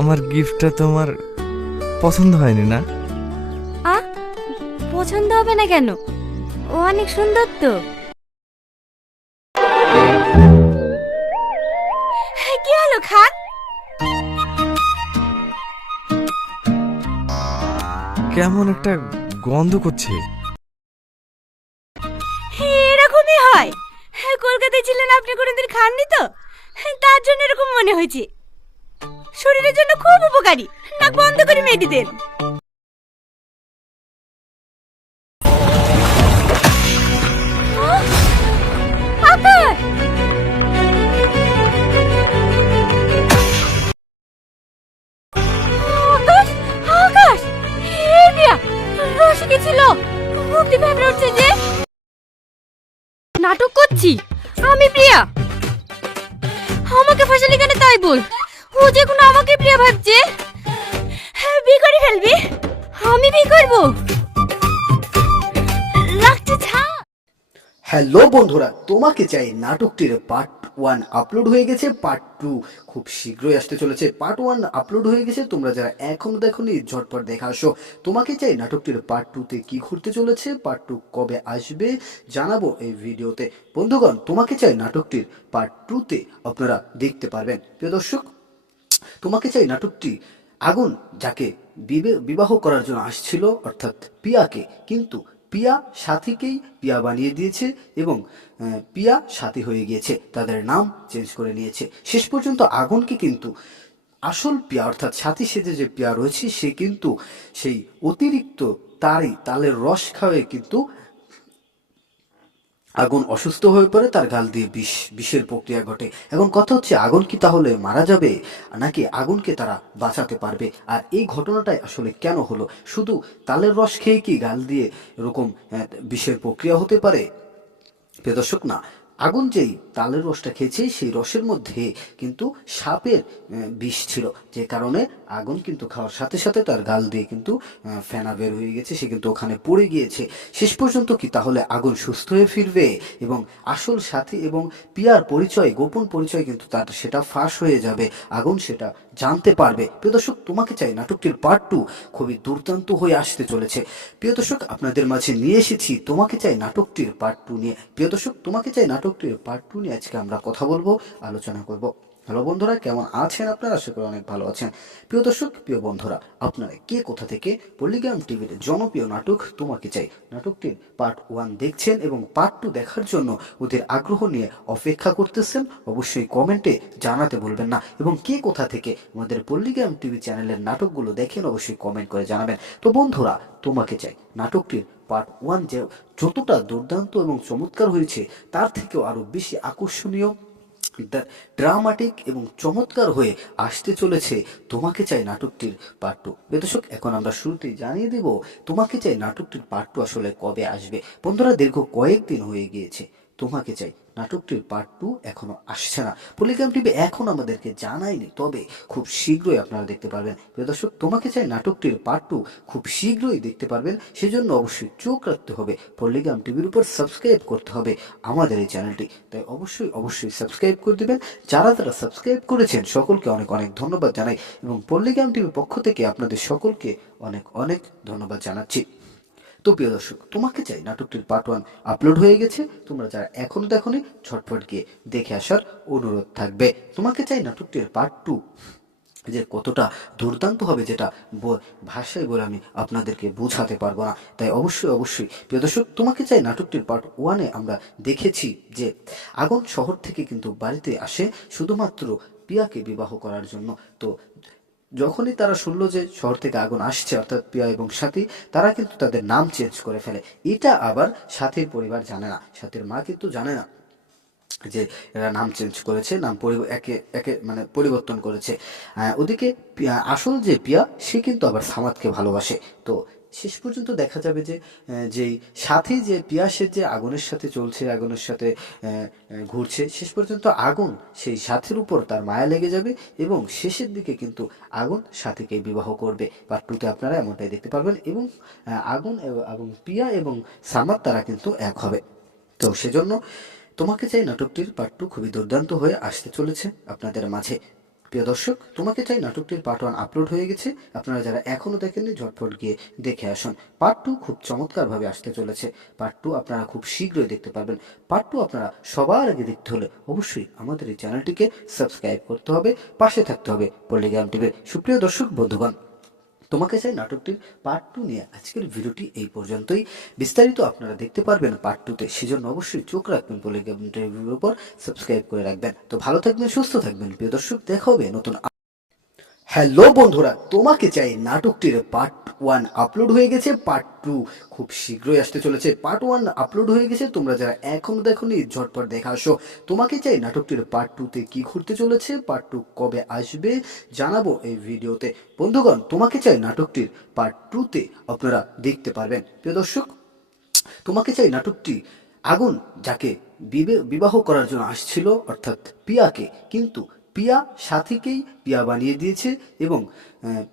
আমার গিফটটা তোমার পছন্দ হয়নি না? আ পছন্দ হবে না কেন? ও অনেক সুন্দর তো। কি হলো খান? কেমন একটা গন্ধ করছে। এরকমই হয়। কলকাতায় ছিলেন আপনি কোনোদিন খাননি তো, তার জন্য এরকম মনে হয়েছে। শরীরের জন্য খুব উপকারী, নাক বন্ধ করে মেডিতেন। আকাশ, আকাশ, আকাশ, এই মিয়া, রসিকে ছিল, মুক্তি ফেমে উঠছে যে। নাটক করছি আমি প্রিয়া, আমাকে ফাঁসালি কেন তাই বল। ও যে কোনো আমাকে প্রিয়া ভাবছে। বিয়ে করে ফেলবি? আমি বিয়ে করবো? লাগছে ছা। হ্যালো বন্ধুরা, তোমাকে চাই নাটকটির পার্ট 1 আপলোড হয়ে গেছে, পার্ট 2 খুব শীঘ্রই আসতে চলেছে। পার্ট 1 আপলোড হয়ে গেছে, তোমরা যারা এখনো দেখোনি ঝটপট দেখা আসো। তোমাকে চাই নাটকটির পার্ট 2তে কি ঘুরতে চলেছে, পার্ট 2 কবে আসবে জানাবো এই ভিডিওতে। বন্ধুগণ, তোমাকে চাই নাটকটির পার্ট 2তে আপনারা দেখতে পারবেন। প্রিয় দর্শক, তোমাকে চাই নাটকটি আগুন যাকে বিবাহ করার জন্য আসছিল, অর্থাৎ পিয়াকে, কিন্তু পিয়া সাথীকেই পিয়া বানিয়ে দিয়েছে এবং পিয়া সাথী হয়ে গিয়েছে, তাদের নাম চেঞ্জ করে নিয়েছে। শেষ পর্যন্ত আগুনকে কিন্তু আসল পিয়া অর্থাৎ সাথী সেজে যে পিয়া রয়েছে সে কিন্তু সেই অতিরিক্ত তালের রস খাওয়ে কিন্তু আগুন অসুস্থ হয়ে পড়ে, তার গাল দিয়ে বিষের প্রক্রিয়া ঘটে। এখন কথা হচ্ছে, আগুন কি তাহলে মারা যাবে নাকি আগুনকে তারা বাঁচাতে পারবে? আর এই ঘটনাটাই আসলে কেন হলো? শুধু তালের রস খেয়ে কি গাল দিয়ে এরকম বিষের প্রক্রিয়া হতে পারে? প্রিয় দর্শক, না, আগুন যেই তালের রসটা খেয়েছে সেই রসের মধ্যে কিন্তু সাপের বিষ ছিল, যে কারণে আগুন কিন্তু খাওয়ার সাথে সাথে তার গাল দিয়ে কিন্তু ফেনা বের হয়ে গেছে, সে কিন্তু ওখানে পড়ে গিয়েছে। শেষ পর্যন্ত কি তাহলে আগুন সুস্থ হয়ে ফিরবে এবং আসল সাথী এবং পিয়ার পরিচয়, গোপন পরিচয় কিন্তু তার সেটা ফাঁস হয়ে যাবে, আগুন সেটা জানতে পারবে? প্রিয় দর্শক, তোমাকে চাই নাটকটির পার্ট 2 খুবই দুর্দান্ত হয়ে আসতে চলেছে। প্রিয় দর্শক, আপনাদের মাঝে নিয়ে এসেছি তোমাকে চাই নাটকটির পার্ট 2 নিয়ে। প্রিয় দর্শক, তোমাকে চাই নাটকটির পার্ট 2 নিয়ে আজকে আমরা কথা বলবো, আলোচনা করব। হ্যালো বন্ধুরা, কেমন আছেন আপনারা? আশা করি অনেক ভালো আছেন। প্রিয় দর্শক, প্রিয় বন্ধুরা, আপনারা কে কোথা থেকে পল্লিগ্রাম টিভির জনপ্রিয় নাটক তোমাকে চাই নাটকটির পার্ট 1 দেখছেন এবং পার্ট 2 দেখার জন্য ওদের আগ্রহ নিয়ে অপেক্ষা করতেছেন, অবশ্যই কমেন্টে জানাতে ভুলবেন না। এবং কে কোথা থেকে আমাদের পল্লিগ্রাম টিভি চ্যানেলের নাটকগুলো দেখেন অবশ্যই কমেন্ট করে জানাবেন। তো বন্ধুরা, তোমাকে চাই নাটকটির পার্ট 1 যে যতটা দুর্দান্ত এবং চমৎকার হয়েছে, তার থেকেও আরো বেশি আকর্ষণীয়, ড্রামাটিক এবং চমৎকার হয়ে আসতে চলেছে তোমাকে চাই নাটকটির পার্ট 2। দর্শক, এখন আমরা শুরুতেই জানিয়ে দেব তোমাকে চাই নাটকটির পার্ট 2 আসলে কবে আসবে। বন্ধুরা, দীর্ঘ কয়েকদিন হয়ে গিয়েছে তোমাকে চাই নাটকটির পার্ট 2 এখনো আসছে না। পল্লিগ্রাম টিভি এখন আমাদেরকে জানায়নি, তবে খুব শীঘ্রই আপনারা দেখতে পারবেন। প্রিয় দর্শক, তোমাকে চাই নাটকটির পার্ট 2 খুব শীঘ্রই দেখতে পারবেন। সেজন্য অবশ্যই চোখ রাখতে হবে, পল্লিগ্রাম টিভির উপর সাবস্ক্রাইব করতে হবে আমাদের এই চ্যানেলটি। তাই অবশ্যই অবশ্যই সাবস্ক্রাইব করে দেবেন। যারা যারা সাবস্ক্রাইব করেছেন সকলকে অনেক অনেক ধন্যবাদ জানাই এবং পল্লিগ্রাম টিভির পক্ষ থেকে আপনাদের সকলকে অনেক অনেক ধন্যবাদ জানাচ্ছি। তো প্রিয় দর্শক, তোমাকে চাই নাটকটির পার্ট 1 আপলোড হয়ে গেছে, তোমরা যারা এখনো দেখোনি ঝটপট গিয়ে দেখে আসার অনুরোধ থাকবে। তোমাকে চাই নাটকটির পার্ট 2 যে কতটা দুর্দান্ত হবে, যেটা ভাষায় বলে আমি আপনাদেরকে বোঝাতে পারবো না। তাই অবশ্যই অবশ্যই প্রিয় দর্শক, তোমাকে চাই নাটকটির পার্ট 1-এ আমরা দেখেছি যে আগুন শহর থেকে কিন্তু বাড়িতে আসে শুধুমাত্র পিয়াকে বিবাহ করার জন্য। তো যখনই তারা শুনলো যে শহর থেকে আগুন আসছে, অর্থাৎ পিয়া এবং সাথী, তারা কিন্তু তাদের নাম চেঞ্জ করে ফেলে। এটা আবার সাথীর পরিবার জানে না, সাথীর মা কিন্তু জানে না যে এরা নাম চেঞ্জ করেছে, নাম একে একে মানে পরিবর্তন করেছে। ওদিকে আসল যে পিয়া, সে কিন্তু আবার সামাদকে ভালোবাসে। তো শেষ পর্যন্ত দেখা যাবে যে যেই সাথী যে পিয়া, সে যে আগুনের সাথে চলছে, আগুনের সাথে ঘুরছে, শেষ পর্যন্ত আগুন সেই সাথীর উপর তার মায়া লেগে যাবে এবং শেষের দিকে কিন্তু আগুন সাথীকে বিবাহ করবে। পার্ট 2-তে আপনারা এমনটাই দেখতে পারবেন এবং আগুন পিয়া এবং সামাদ তারা কিন্তু এক হবে। তো সেজন্য তোমাকে চাই নাটকটির পার্ট 2 খুবই দুর্দান্ত হয়ে আসতে চলেছে আপনাদের মাঝে। প্রিয় দর্শক, তোমাকে চাই নাটকটির পার্ট 1 আপলোড হয়ে গেছে। আপনারা যারা এখনো দেখেননি ঝটপট গিয়ে দেখে আসুন। পার্ট 2 খুব চমৎকারভাবে আসতে চলেছে। পার্ট 2 আপনারা খুব শীঘ্রই দেখতে পারবেন। পার্ট 2 আপনারা সবার আগে দেখতে হলে অবশ্যই আমাদের এই চ্যানেলটিকে সাবস্ক্রাইব করতে হবে, পাশে থাকতে হবে পল্লিগ্রাম টিভির। সুপ্রিয় দর্শক বন্ধুগণ, তোমাকে চাই নাটকটির পার্ট 2 নিয়ে আজকের ভিডিওটি এই পর্যন্তই। বিস্তারিত আপনারা দেখতে পারবেন পার্ট 2-তে, সেজন্য অবশ্যই চোখ রাখবেন পল্লিগ্রাম টিভির উপর, সাবস্ক্রাইব করে রাখবেন। তো ভালো থাকবেন, সুস্থ থাকবেন প্রিয় দর্শক, দেখা হবে নতুন। হ্যালো বন্ধুরা, তোমাকে চাই নাটকটির পার্ট 1 আপলোড হয়ে গেছে। পার্ট 2 খুব শীঘ্রই আসতে চলেছে। পার্ট 1 আপলোড হয়ে গেছে, তোমরা যারা এখনো দেখোনি ঝটপট দেখা আসো। তোমাকে চাই নাটকটির পার্ট 2-তে কি ঘুরতে চলেছে, পার্ট 2 কবে আসবে জানাবো এই ভিডিওতে। বন্ধুগণ, তোমাকে চাই নাটকটির পার্ট 2-তে আপনারা দেখতে পারবেন। প্রিয় দর্শক, তোমাকে চাই নাটকটি আগুন যাকে বিবাহ করার জন্য আসছিল, অর্থাৎ পিয়াকে, কিন্তু পিয়া সাথীকেই পিয়া বানিয়ে দিয়েছে এবং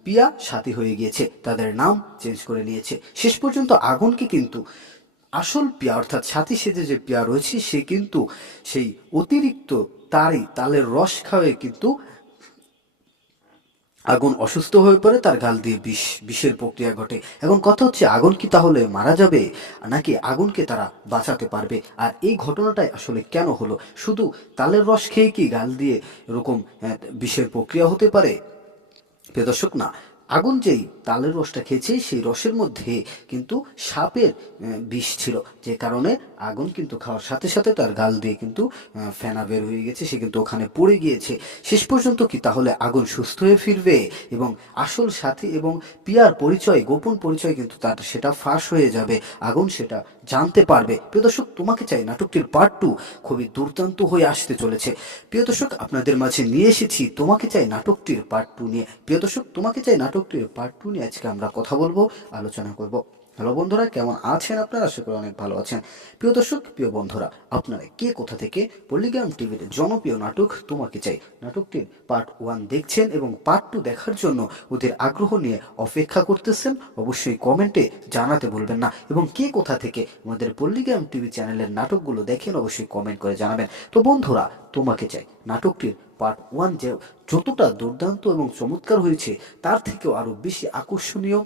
পিয়া সাথী হয়ে গিয়েছে, তাদের নাম চেঞ্জ করে নিয়েছে। শেষ পর্যন্ত আগুনকে কিন্তু আসল পিয়া অর্থাৎ সাথী সেজে যে পিয়া রয়েছে, সে কিন্তু সেই অতিরিক্ত তালের রস খাওয়ায় কিন্তু আগুন অসুস্থ হয়ে পড়ে, তার গাল দিয়ে বিষের প্রক্রিয়া ঘটে। এখন কথা হচ্ছে, আগুন কি তাহলে মারা যাবে, নাকি আগুনকে তারা বাঁচাতে পারবে? আর এই ঘটনাটাই আসলে কেন হলো? শুধু তালের রস খেয়ে কি গাল দিয়ে এরকম বিষের প্রক্রিয়া হতে পারে? প্রিয় দর্শক, না, আগুন যেই তালের রসটা খেয়েছে সেই রসের মধ্যে কিন্তু সাপের বিষ ছিল, যে কারণে আগুন কিন্তু খাওয়ার সাথে সাথে তার গাল দিয়ে কিন্তু ফেনা বের হয়ে গেছে, সে কিন্তু ওখানে পড়ে গিয়েছে। শেষ পর্যন্ত কি তাহলে আগুন সুস্থ হয়ে ফিরবে এবং আসল সাথী এবং পিয়ার পরিচয়, গোপন পরিচয় কিন্তু তার সেটা ফাঁস হয়ে যাবে, আগুন সেটা জানতে পারবে? প্রিয় দর্শক, তোমাকে চাই নাটকটির পার্ট 2 খুবই দুর্দান্ত হয়ে আসতে চলেছে। প্রিয় দর্শক, আপনাদের মাঝে নিয়ে এসেছি তোমাকে চাই নাটকটির পার্ট 2 নিয়ে। প্রিয় দর্শক, তোমাকে চাই নাটকটির পার্ট 2 নিয়ে আজকে আমরা কথা বলবো, আলোচনা করব। হ্যালো বন্ধুরা, কেমন আছেন আপনারা? আশা করি অনেক ভালো আছেন। প্রিয় দর্শক, প্রিয় বন্ধুরা, আপনারা কে কোথা থেকে পল্লিগ্রাম টিভির জনপ্রিয় নাটক তোমাকে চাই নাটকটির পার্ট 1 দেখছেন এবং পার্ট 2 দেখার জন্য ওদের আগ্রহ নিয়ে অপেক্ষা করতেছেন, অবশ্যই কমেন্টে জানাতে ভুলবেন না। এবং কে কোথা থেকে আমাদের পল্লিগ্রাম টিভি চ্যানেলের নাটকগুলো দেখেন অবশ্যই কমেন্ট করে জানাবেন। তো বন্ধুরা, তোমাকে চাই নাটকটির পার্ট 1 যে যতটা দুর্দান্ত এবং চমৎকার হয়েছে, তার থেকেও আরো বেশি আকর্ষণীয়,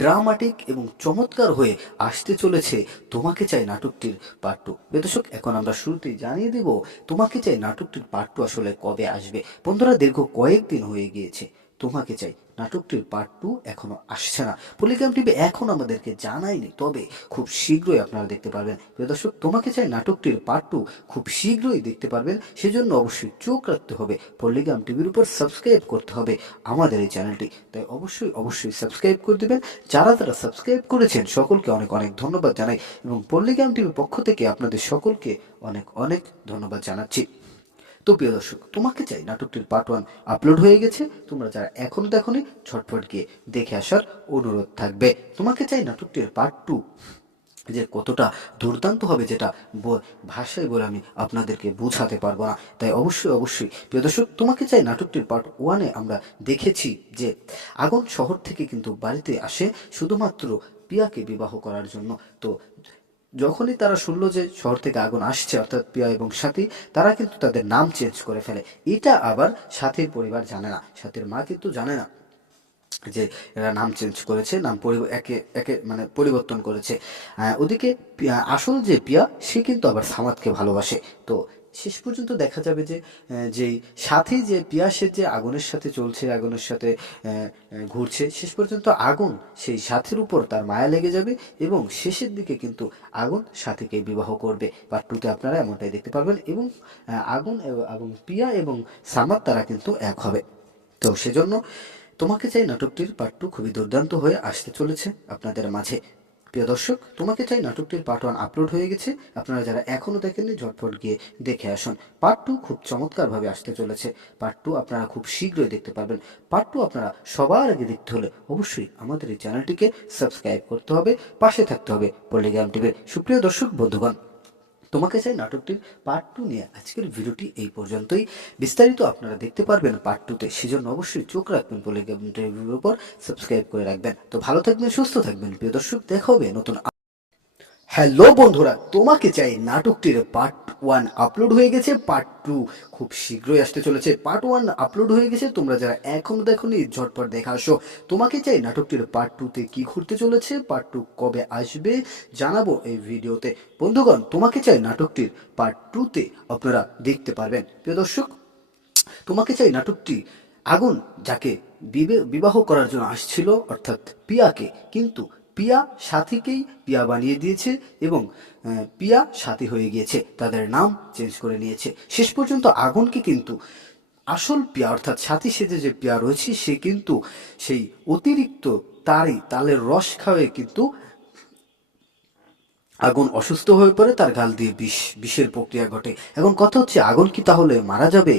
ড্রামাটিক এবং চমৎকার হয়ে আসতে চলেছে তোমাকে চাই নাটকটির পার্ট 2। দর্শক, এখন আমরা শুরুতেই জানিয়ে দেব তোমাকে চাই নাটকটির পার্ট 2 আসলে কবে আসবে। বন্ধুরা, দীর্ঘ কয়েকদিন হয়ে গিয়েছে তোমাকে চাই নাটকটির পার্ট 2 এখনো আসছে না। পল্লিগ্রাম টিভি এখন আমাদেরকে জানায়নি, তবে খুব শীঘ্রই আপনারা দেখতে পারবেন। প্রিয় দর্শক, তোমাকে চাই নাটকটির পার্ট 2 খুব শীঘ্রই দেখতে পারবেন, সেজন্য অবশ্যই চোখ রাখতে হবে পল্লিগ্রাম টিভির উপর, সাবস্ক্রাইব করতে হবে আমাদের এই চ্যানেলটি। তাই অবশ্যই সাবস্ক্রাইব করে দেবেন। যারা সাবস্ক্রাইব করেছেন সকলকে অনেক অনেক ধন্যবাদ জানাই এবং পল্লিগ্রাম টিভির পক্ষ থেকে আপনাদের সকলকে অনেক অনেক ধন্যবাদ জানাচ্ছি। তো প্রিয় দর্শক, তোমাকে চাই নাটকটির পার্ট 1 আপলোড হয়ে গেছে। তোমরা যারা এখনো দেখোনি ঝটপট গিয়ে দেখে আসার অনুরোধ থাকবে। তোমাকে চাই নাটকটির পার্ট 2 যে কতটা দুর্দান্ত হবে, যেটা ভাষায় বলে আমি আপনাদেরকে বোঝাতে পারবো না। তাই অবশ্যই প্রিয় দর্শক, তোমাকে চাই নাটকটির পার্ট 1-এ আমরা দেখেছি যে আগুন শহর থেকে কিন্তু বাড়িতে আসে শুধুমাত্র পিয়াকে বিবাহ করার জন্য। তো যখনই তারা শুনলো যে শহর থেকে আগুন আসছে, অর্থাৎ পিয়া এবং সাথী, তারা কিন্তু তাদের নাম চেঞ্জ করে ফেলে। এটা আবার সাথীর পরিবার জানে না, সাথীর মা কিন্তু জানে না যে এরা নাম চেঞ্জ করেছে, নাম একে একে মানে পরিবর্তন করেছে। ওদিকে আসল যে পিয়া, সে কিন্তু আবার সামাদকে ভালোবাসে। তো শেষ পর্যন্ত দেখা যাবে যে যেই সাথী যে পিয়া, সে যে আগুনের সাথে চলছে, আগুনের সাথে ঘুরছে, শেষ পর্যন্ত আগুন সেই সাথীর উপর তার মায়া লেগে যাবে এবং শেষের দিকে কিন্তু আগুন সাথীকে বিবাহ করবে। পার্ট 2-তে আপনারা এমনটাই দেখতে পারবেন এবং আগুন এবং পিয়া এবং সামাদ তারা কিন্তু এক হবে। তো সেজন্য তোমাকে চাই নাটকটির পার্ট 2 খুবই দুর্দান্ত হয়ে আসতে চলেছে আপনাদের মাঝে। প্রিয় দর্শক, তোমাকে চাই নাটকটির পার্ট 1 আপলোড হয়ে গেছে। আপনারা যারা এখনো দেখেননি ঝটপট গিয়ে দেখে আসুন। পার্ট 2 খুব চমৎকারভাবে আসতে চলেছে। পার্ট 2 আপনারা খুব শীঘ্রই দেখতে পারবেন। পার্ট 2 আপনারা সবার আগে দেখতে হলে অবশ্যই আমাদের এই চ্যানেলটিকে সাবস্ক্রাইব করতে হবে, পাশে থাকতে হবে পল্লিগ্রাম টিভির। সুপ্রিয় দর্শক বন্ধুগণ, তোমাকে চাই নাটকটির পার্ট 2 নিয়ে আজকের ভিডিওটি এই পর্যন্তই। বিস্তারিত আপনারা দেখতে পারবেন পার্ট 2-তে, সেজন্য অবশ্যই চোখ রাখবেন পল্লিগ্রাম টিভির উপর, সাবস্ক্রাইব করে রাখবেন। তো ভালো থাকবেন, সুস্থ থাকবেন প্রিয় দর্শক, দেখা হবে নতুন। হ্যালো বন্ধুরা, তোমাকে চাই নাটকটির পার্ট 1 আপলোড হয়ে গেছে, পার্ট 2 খুব শীঘ্রই আসতে চলেছে। পার্ট 1 আপলোড হয়ে গেছে, তোমরা যারা এখনো দেখোনি ঝটপট দেখা আসো। তোমাকে চাই নাটকটির পার্ট 2 তে কি ঘুরতে চলেছে, পার্ট 2 কবে আসবে জানাবো এই ভিডিওতে। বন্ধুগণ, তোমাকে চাই নাটকটির পার্ট 2 তে আপনারা দেখতে পারবেন। প্রিয় দর্শক, তোমাকে চাই নাটকটি আগুন যাকে বিবাহ করার জন্য আসছিল, অর্থাৎ পিয়াকে, কিন্তু পিয়া সাথীকেই পিয়া বানিয়ে দিয়েছে এবং পিয়া সাথী হয়ে গিয়েছে, তাদের নাম চেঞ্জ করে নিয়েছে। শেষ পর্যন্ত আগুনকে কিন্তু আসল পিয়া অর্থাৎ সাথী সেজে যে পিয়া রয়েছে সে কিন্তু সেই অতিরিক্ত তালের রস খাওয়ায় কিন্তু আগুন অসুস্থ হয়ে পড়ে, তার গাল দিয়ে বিষের প্রক্রিয়া ঘটে। এখন কথা হচ্ছে, আগুন কি তাহলে মারা যাবে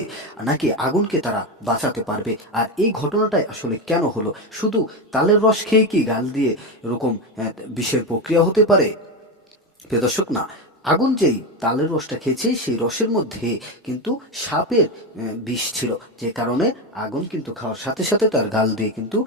নাকি আগুনকে তারা বাঁচাতে পারবে? আর এই ঘটনাটাই আসলে কেন হলো? শুধু তালের রস খেয়ে কি গাল দিয়ে এরকম বিষের প্রক্রিয়া হতে পারে? প্রিয় দর্শক, না, আগুন যেই তালের রসটা খেয়েছে সেই রসের মধ্যে কিন্তু সাপের বিষ ছিল, যে কারণে আগুন কিন্তু খাওয়ার সাথে সাথে তার গাল দিয়ে কিন্তু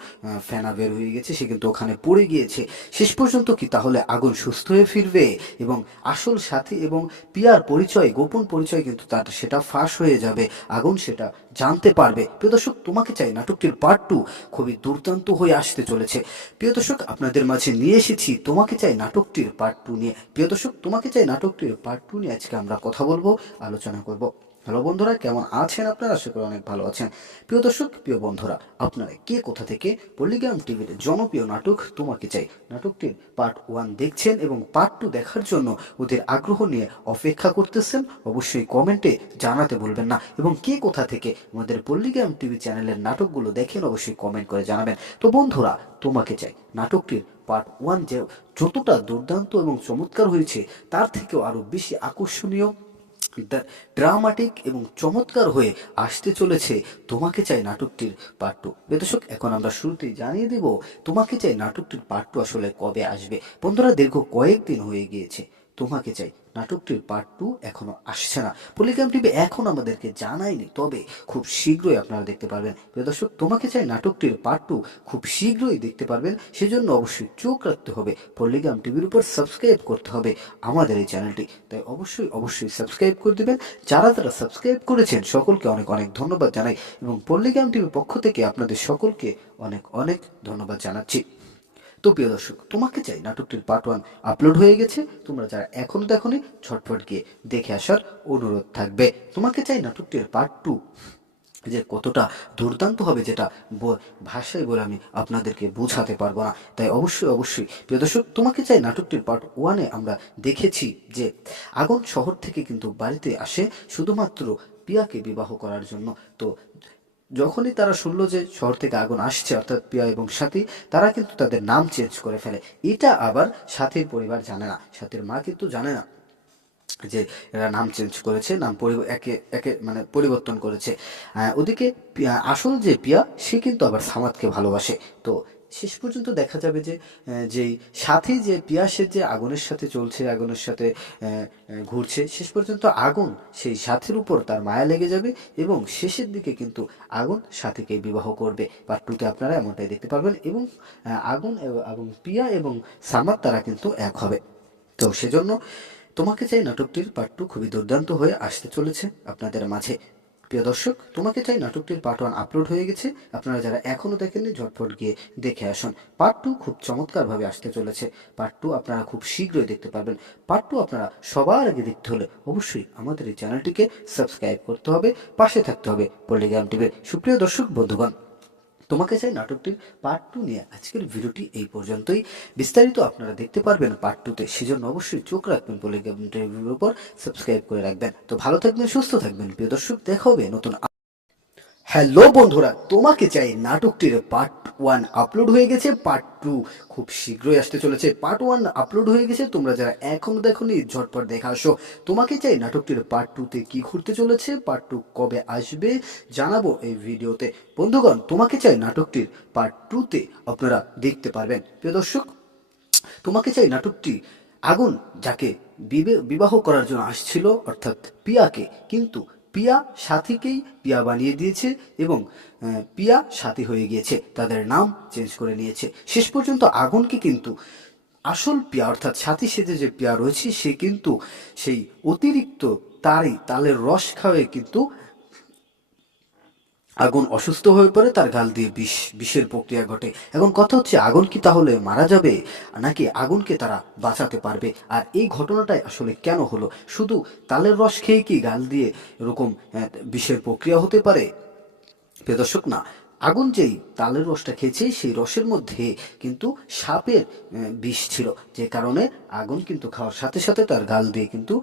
ফেনা বের হয়ে গেছে, সে কিন্তু ওখানে পড়ে গিয়েছে। শেষ পর্যন্ত কি তাহলে আগুন সুস্থ হয়ে ফিরবে এবং আসল সাথী এবং পিয়ার পরিচয়, গোপন পরিচয় কিন্তু তার সেটা ফাঁস হয়ে যাবে, আগুন সেটা জানতে পারবে? প্রিয় দর্শক, তোমাকে চাই নাটকটির পার্ট 2 খুবই দুর্দান্ত হয়ে আসতে চলেছে। প্রিয় দর্শক, আপনাদের মাঝে নিয়ে এসেছি তোমাকে চাই নাটকটির পার্ট 2 নিয়ে। প্রিয় দর্শক, তোমাকে চাই নাটকটির পার্ট 2 নিয়ে আজকে আমরা কথা বলবো, আলোচনা করব। হ্যালো বন্ধুরা, কেমন আছেন আপনারা? আশা করি অনেক ভালো আছেন। প্রিয় দর্শক, প্রিয় বন্ধুরা, আপনারা কে কোথা থেকে পল্লিগ্রাম টিভির জনপ্রিয় নাটক তোমাকে চাই নাটকটির পার্ট 1 দেখছেন এবং পার্ট 2 দেখার জন্য ওদের আগ্রহ নিয়ে অপেক্ষা করতেছেন, অবশ্যই কমেন্টে জানাতে ভুলবেন না। এবং কে কোথা থেকে আমাদের পল্লিগ্রাম টিভি চ্যানেলের নাটকগুলো দেখেন অবশ্যই কমেন্ট করে জানাবেন। তো বন্ধুরা, তোমাকে চাই নাটকটির পার্ট 1 যে যতটা দুর্দান্ত এবং চমৎকার হয়েছে, তার থেকেও আরো বেশি আকর্ষণীয়, ড্রামাটিক এবং চমৎকার হয়ে আসতে চলেছে তোমাকে চাই নাটকটির পার্ট 2। দর্শক, এখন আমরা শুরুতেই জানিয়ে দেব তোমাকে চাই নাটকটির পার্ট 2 আসলে কবে আসবে। বন্ধুরা, দীর্ঘ কয়েকদিন হয়ে গিয়েছে তোমাকে চাই নাটকটির পার্ট 2 এখনো আসছে না। পল্লিগ্রাম টিভি এখন আমাদেরকে জানায়নি, তবে খুব শীঘ্রই আপনারা দেখতে পারবেন। প্রিয় দর্শক, তোমাকে চাই নাটকটির পার্ট 2 খুব শীঘ্রই দেখতে পারবেন। সেজন্য অবশ্যই চোখ রাখতে হবে, পল্লিগ্রাম টিভির উপর সাবস্ক্রাইব করতে হবে আমাদের এই চ্যানেলটি। তাই অবশ্যই সাবস্ক্রাইব করে দেবেন। যারা যারা সাবস্ক্রাইব করেছেন সকলকে অনেক অনেক ধন্যবাদ জানাই এবং পল্লিগ্রাম টিভির পক্ষ থেকে আপনাদের সকলকে অনেক অনেক ধন্যবাদ জানাচ্ছি। তো প্রিয় দর্শক, তোমাকে চাই নাটকটির পার্ট 1 আপলোড হয়ে গেছে, তোমরা যারা এখনো দেখোনি ঝটপট গিয়ে দেখে আসার অনুরোধ থাকবে। তোমাকে চাই নাটকটির পার্ট 2 যে কতটা দুর্দান্ত হবে, যেটা ভাষায় বলে আমি আপনাদেরকে বোঝাতে পারবো না। তাই অবশ্যই প্রিয় দর্শক, তোমাকে চাই নাটকটির পার্ট 1 এ আমরা দেখেছি যে আগুন শহর থেকে কিন্তু বাড়িতে আসে শুধুমাত্র পিয়াকে বিবাহ করার জন্য। তো যখনই তারা শুনলো যে শহর থেকে আগুন আসছে, অর্থাৎ পিয়া এবং সাথী, তারা কিন্তু তাদের নাম চেঞ্জ করে ফেলে। এটা আবার সাথীর পরিবার জানে না, সাথীর মা কিন্তু জানে না যে এরা নাম চেঞ্জ করেছে, নাম একে একে মানে পরিবর্তন করেছে। ওদিকে আসল যে পিয়া সে কিন্তু আবার সামাদকে ভালোবাসে। তো শেষ পর্যন্ত দেখা যাবে যে যেই সাথী যে পিয়া সে যে আগুনের সাথে চলছে, আগুনের সাথে ঘুরছে, শেষ পর্যন্ত আগুন সেই সাথীর উপর তার মায়া লেগে যাবে এবং শেষের দিকে কিন্তু আগুন সাথীকে বিবাহ করবে। পার্ট 2 তে আপনারা এমনটাই দেখতে পারবেন এবং আগুন পিয়া এবং সামাদ তারা কিন্তু এক হবে। তো সেজন্য তোমাকে চাই নাটকটির পার্ট 2 খুবই দুর্দান্ত হয়ে আসতে চলেছে আপনাদের মাঝে। প্রিয় দর্শক, তোমাকে চাই নাটকটির পার্ট 1 আপলোড হয়ে গেছে, আপনারা যারা এখনো দেখেননি ঝটপট গিয়ে দেখে আসুন। পার্ট 2 খুব চমৎকারভাবে আসতে চলেছে, পার্ট 2 আপনারা খুব শীঘ্রই দেখতে পারবেন। পার্ট 2 আপনারা সবার আগে দেখতে হলে অবশ্যই আমাদের এই চ্যানেলটিকে সাবস্ক্রাইব করতে হবে, পাশে থাকতে হবে পল্লিগ্রাম টিভির। সুপ্রিয় দর্শক বন্ধুগণ, তোমাকে চাই নাটকটির পার্ট 2 নিয়ে আজকের ভিডিওটি এই পর্যন্তই। বিস্তারিত আপনারা দেখতে পারবেন পার্ট 2 তে, সেজন্য অবশ্যই চোখ রাখবেন পল্লিগ্রাম টিভির উপর, সাবস্ক্রাইব করে রাখবেন। তো ভালো থাকবেন, সুস্থ থাকবেন প্রিয় দর্শক, দেখা হবে নতুন। হ্যালো বন্ধুরা, তোমাকে চাই নাটকটির পার্ট 1 আপলোড হয়ে গেছে, পার্ট 2 খুব শীঘ্রই আসতে চলেছে। পার্ট 1 আপলোড হয়ে গেছে, তোমরা যারা এখনো দেখোনি ঝটপট দেখা আসো। তোমাকে চাই নাটকটির পার্ট 2 তে কি ঘুরতে চলেছে, পার্ট 2 কবে আসবে জানাবো এই ভিডিওতে। বন্ধুগণ, তোমাকে চাই নাটকটির পার্ট 2 তে আপনারা দেখতে পারবেন। প্রিয় দর্শক, তোমাকে চাই নাটকটি আগুন যাকে বিবাহ করার জন্য আসছিল, অর্থাৎ পিয়াকে, কিন্তু পিয়া সাথীকেই পিয়া বানিয়ে দিয়েছে এবং পিয়া সাথী হয়ে গিয়েছে, তাদের নাম চেঞ্জ করে নিয়েছে। শেষ পর্যন্ত আগুনকে কিন্তু আসল পিয়া অর্থাৎ সাথী সেজে যে পিয়া রয়েছে সে কিন্তু সেই অতিরিক্ত তালের রস খাওয়ায় কিন্তু আগুন অসুস্থ হয়ে পড়ে, তার গাল দিয়ে বিষের প্রক্রিয়া ঘটে। এখন কথা হচ্ছে আগুন কি তাহলে মারা যাবে নাকি আগুনকে তারা বাঁচাতে পারবে? আর এই ঘটনাটাই আসলে কেন হলো? শুধু তালের রস খেয়ে কি গাল দিয়ে এরকম বিষের প্রক্রিয়া হতে পারে? প্রিয় দর্শক, না, আগুন যেই তালের রসটা খেয়েছে সেই রসের মধ্যে কিন্তু সাপের বিষ ছিল, যে কারণে আগুন কিন্তু খাওয়ার সাথে সাথে তার গাল দিয়ে কিন্তু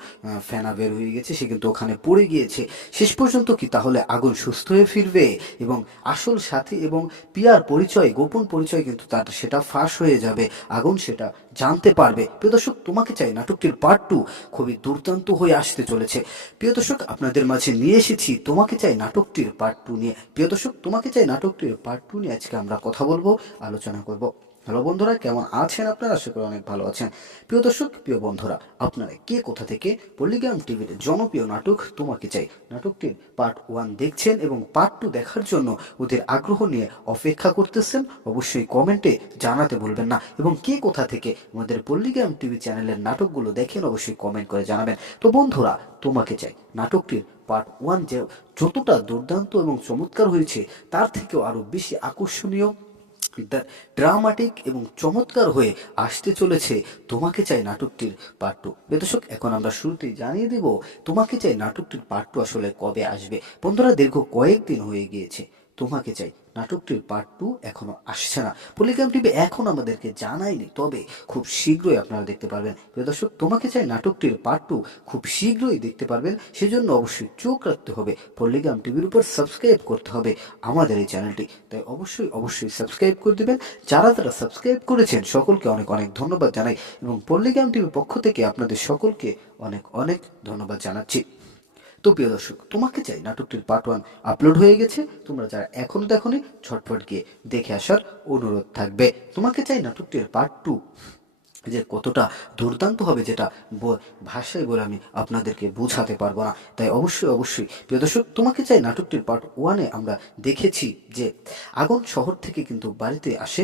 ফেনা বের হয়ে গেছে, সে কিন্তু ওখানে পড়ে গিয়েছে। শেষ পর্যন্ত কি তাহলে আগুন সুস্থ হয়ে ফিরবে এবং আসল সাথী এবং পিয়ার পরিচয়, গোপন পরিচয় কিন্তু তার সেটা ফাঁস হয়ে যাবে, আগুন সেটা জানতে পারবে? প্রিয় দর্শক, তোমাকে চাই নাটকটির পার্ট 2 খুবই দুর্দান্ত হয়ে আসতে চলেছে। প্রিয় দর্শক, আপনাদের মাঝে নিয়ে এসেছি তোমাকে চাই নাটকটির পার্ট 2 নিয়ে। প্রিয় দর্শক, তোমাকে চাই নাটকটির পার্ট 2 নিয়ে আজকে আমরা কথা বলবো, আলোচনা করব। হ্যালো বন্ধুরা, কেমন আছেন আপনারা? আশা করি অনেক ভালো আছেন। প্রিয় দর্শক, প্রিয় বন্ধুরা, আপনারা কে কোথা থেকে পল্লিগ্রাম টিভির জনপ্রিয় নাটক তোমাকে চাই নাটকটির পার্ট 1 দেখছেন এবং পার্ট 2 দেখার জন্য ওদের আগ্রহ নিয়ে অপেক্ষা করতেছেন, অবশ্যই কমেন্টে জানাতে ভুলবেন না। এবং কে কোথা থেকে আমাদের পল্লিগ্রাম টিভি চ্যানেলের নাটকগুলো দেখেন অবশ্যই কমেন্ট করে জানাবেন। তো বন্ধুরা, তোমাকে চাই নাটকটির পার্ট 1 যে যতটা দুর্দান্ত এবং চমৎকার হয়েছে তার থেকেও আরো বেশি আকর্ষণীয়, ড্রামাটিক এবং চমৎকার হয়ে আসতে চলেছে তোমাকে চাই নাটকটির পার্ট 2। দর্শক, এখন আমরা শুরুতেই জানিয়ে দেব তোমাকে চাই নাটকটির পার্ট 2 আসলে কবে আসবে। বন্ধুরা, দীর্ঘ কয়েকদিন হয়ে গিয়েছে তোমাকে চাই নাটকটির পার্ট 2 এখনো আসছে না। পল্লিগ্রাম টিভি এখন আমাদেরকে জানায়নি, তবে খুব শীঘ্রই আপনারা দেখতে পারবেন। প্রিয় দর্শক, তোমাকে চাই নাটকটির পার্ট 2 খুব শীঘ্রই দেখতে পারবেন। সেজন্য অবশ্যই চোখ রাখতে হবে, পল্লিগ্রাম টিভির উপর সাবস্ক্রাইব করতে হবে আমাদের এই চ্যানেলটি। তাই অবশ্যই অবশ্যই সাবস্ক্রাইব করে দেবেন। যারা যারা সাবস্ক্রাইব করেছেন সকলকে অনেক অনেক ধন্যবাদ জানাই এবং পল্লিগ্রাম টিভির পক্ষ থেকে আপনাদের সকলকে অনেক অনেক ধন্যবাদ জানাচ্ছি। তো প্রিয় দর্শক, তোমাকে চাই নাটকটির পার্ট 1 আপলোড হয়ে গেছে, তোমরা যারা এখনো দেখোনি ঝটপট গিয়ে দেখে আসার অনুরোধ থাকবে। তোমাকে চাই নাটকটির পার্ট 2 যে কতটা দুর্দান্ত হবে, যেটা ভাষায় বলে আমি আপনাদেরকে বোঝাতে পারবো না। তাই অবশ্যই অবশ্যই প্রিয় দর্শক, তোমাকে চাই নাটকটির পার্ট 1-এ আমরা দেখেছি যে আগুন শহর থেকে কিন্তু বাড়িতে আসে